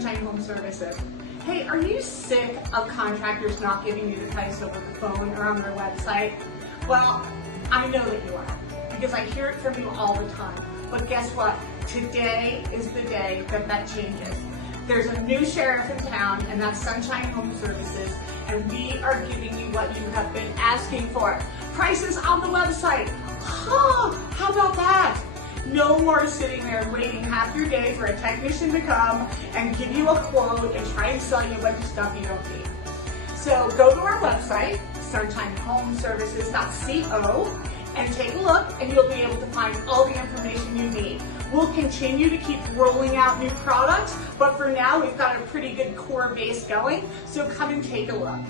Sunshine Home Services. Hey, are you sick of contractors not giving you the price over the phone or on their website? Well, I know that you are, because I hear it from you all the time. But guess what? Today is the day that changes. There's a new sheriff in town, and that's Sunshine Home Services, and we are giving you what you have been asking for. Prices on the website. How about that? No more sitting there waiting half your day for a technician to come and give you a quote and try and sell you a bunch of stuff you don't need. So go to our website, sunshinehomeservices.co, and take a look, and you'll be able to find all the information you need. We'll continue to keep rolling out new products, but for now we've got a pretty good core base going, so come and take a look.